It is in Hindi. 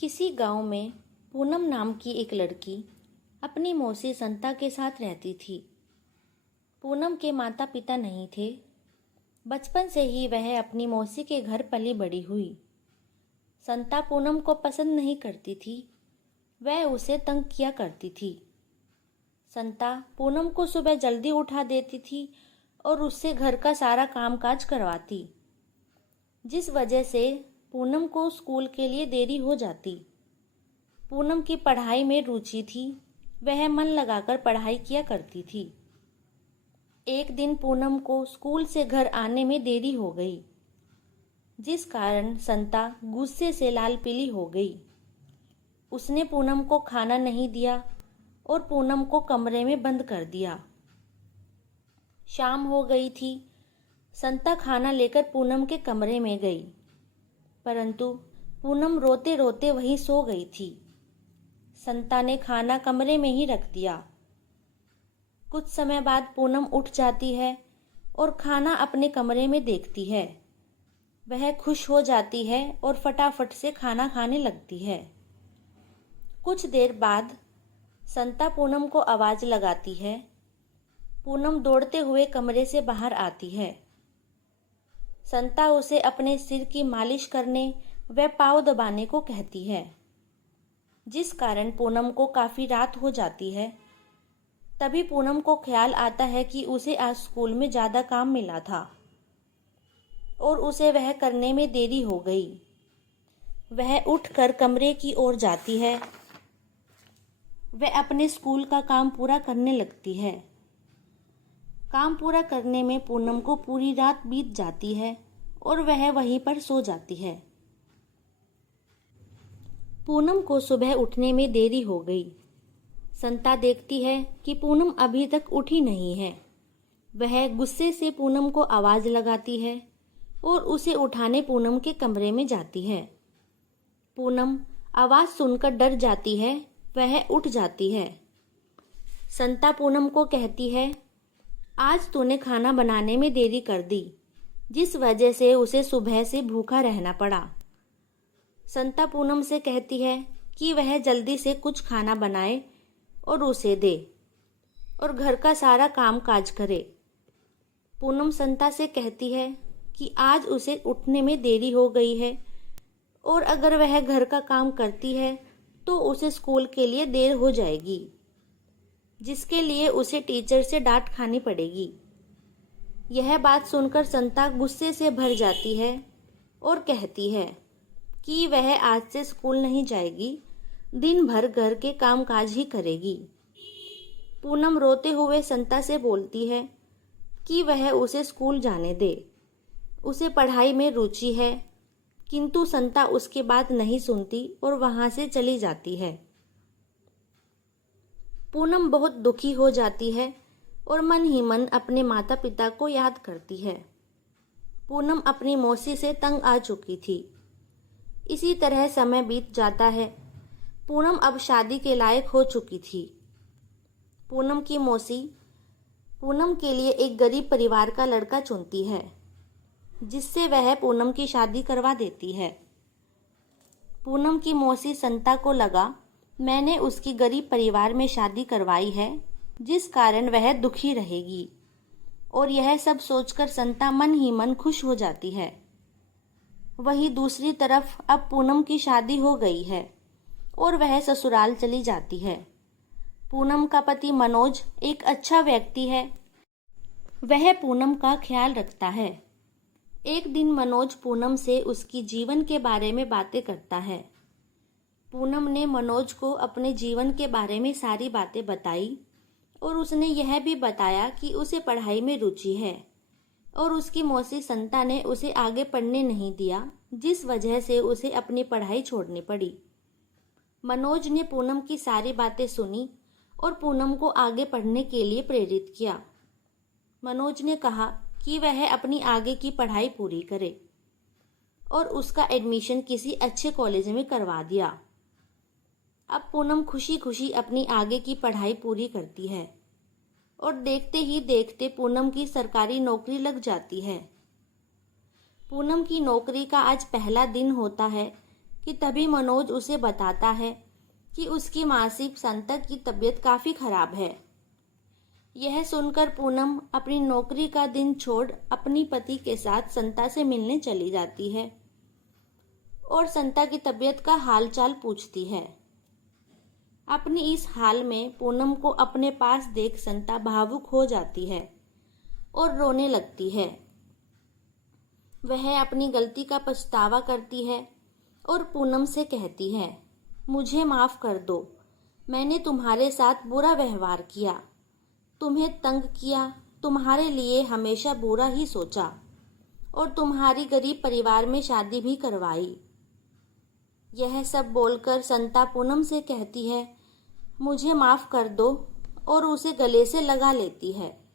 किसी गांव में पूनम नाम की एक लड़की अपनी मौसी संता के साथ रहती थी। पूनम के माता पिता नहीं थे। बचपन से ही वह अपनी मौसी के घर पली बड़ी हुई। संता पूनम को पसंद नहीं करती थी, वह उसे तंग किया करती थी। संता पूनम को सुबह जल्दी उठा देती थी और उससे घर का सारा कामकाज करवाती, जिस वजह से पूनम को स्कूल के लिए देरी हो जाती। पूनम की पढ़ाई में रुचि थी, वह मन लगाकर पढ़ाई किया करती थी। एक दिन पूनम को स्कूल से घर आने में देरी हो गई, जिस कारण संता गुस्से से लाल पीली हो गई। उसने पूनम को खाना नहीं दिया और पूनम को कमरे में बंद कर दिया। शाम हो गई थी। संता खाना लेकर पूनम के कमरे में गई, परंतु पूनम रोते रोते वहीं सो गई थी। संता ने खाना कमरे में ही रख दिया। कुछ समय बाद पूनम उठ जाती है और खाना अपने कमरे में देखती है। वह खुश हो जाती है और फटाफट से खाना खाने लगती है। कुछ देर बाद संता पूनम को आवाज लगाती है। पूनम दौड़ते हुए कमरे से बाहर आती है। संता उसे अपने सिर की मालिश करने व पाँव दबाने को कहती है, जिस कारण पूनम को काफी रात हो जाती है। तभी पूनम को ख्याल आता है कि उसे आज स्कूल में ज्यादा काम मिला था और उसे वह करने में देरी हो गई। वह उठकर कमरे की ओर जाती है। वह अपने स्कूल का काम पूरा करने लगती है। काम पूरा करने में पूनम को पूरी रात बीत जाती है और वह वहीं पर सो जाती है। पूनम को सुबह उठने में देरी हो गई। संता देखती है कि पूनम अभी तक उठी नहीं है। वह गुस्से से पूनम को आवाज लगाती है और उसे उठाने पूनम के कमरे में जाती है। पूनम आवाज सुनकर डर जाती है, वह उठ जाती है। संता पूनम को कहती है, आज तूने खाना बनाने में देरी कर दी, जिस वजह से उसे सुबह से भूखा रहना पड़ा। संता पूनम से कहती है कि वह जल्दी से कुछ खाना बनाए और उसे दे और घर का सारा काम काज करे। पूनम संता से कहती है कि आज उसे उठने में देरी हो गई है और अगर वह घर का काम करती है तो उसे स्कूल के लिए देर हो जाएगी, जिसके लिए उसे टीचर से डांट खानी पड़ेगी। यह बात सुनकर संता गुस्से से भर जाती है और कहती है कि वह आज से स्कूल नहीं जाएगी, दिन भर घर के कामकाज ही करेगी। पूनम रोते हुए संता से बोलती है कि वह उसे स्कूल जाने दे, उसे पढ़ाई में रुचि है, किंतु संता उसकी बात नहीं सुनती और वहां से चली जाती है। पूनम बहुत दुखी हो जाती है और मन ही मन अपने माता पिता को याद करती है। पूनम अपनी मौसी से तंग आ चुकी थी। इसी तरह समय बीत जाता है। पूनम अब शादी के लायक हो चुकी थी। पूनम की मौसी पूनम के लिए एक गरीब परिवार का लड़का चुनती है, जिससे वह पूनम की शादी करवा देती है। पूनम की मौसी संता को लगा, मैंने उसकी गरीब परिवार में शादी करवाई है, जिस कारण वह दुखी रहेगी, और यह सब सोचकर संता मन ही मन खुश हो जाती है। वहीं दूसरी तरफ अब पूनम की शादी हो गई है और वह ससुराल चली जाती है। पूनम का पति मनोज एक अच्छा व्यक्ति है, वह पूनम का ख्याल रखता है। एक दिन मनोज पूनम से उसकी जीवन के बारे में बातें करता है। पूनम ने मनोज को अपने जीवन के बारे में सारी बातें बताई और उसने यह भी बताया कि उसे पढ़ाई में रुचि है और उसकी मौसी संता ने उसे आगे पढ़ने नहीं दिया, जिस वजह से उसे अपनी पढ़ाई छोड़नी पड़ी। मनोज ने पूनम की सारी बातें सुनी और पूनम को आगे पढ़ने के लिए प्रेरित किया। मनोज ने कहा कि वह अपनी आगे की पढ़ाई पूरी करे और उसका एडमिशन किसी अच्छे कॉलेज में करवा दिया। अब पूनम खुशी खुशी अपनी आगे की पढ़ाई पूरी करती है और देखते ही देखते पूनम की सरकारी नौकरी लग जाती है। पूनम की नौकरी का आज पहला दिन होता है कि तभी मनोज उसे बताता है कि उसकी मासी संता की तबीयत काफ़ी खराब है। यह सुनकर पूनम अपनी नौकरी का दिन छोड़ अपनी पति के साथ संता से मिलने चली जाती है और संता की तबीयत का हालचाल पूछती है। अपनी इस हाल में पूनम को अपने पास देख संता भावुक हो जाती है और रोने लगती है। वह अपनी गलती का पछतावा करती है और पूनम से कहती है, मुझे माफ़ कर दो, मैंने तुम्हारे साथ बुरा व्यवहार किया, तुम्हें तंग किया, तुम्हारे लिए हमेशा बुरा ही सोचा और तुम्हारी गरीब परिवार में शादी भी करवाई। यह सब बोलकर संता पूनम से कहती है, मुझे माफ़ कर दो और उसे गले से लगा लेती है।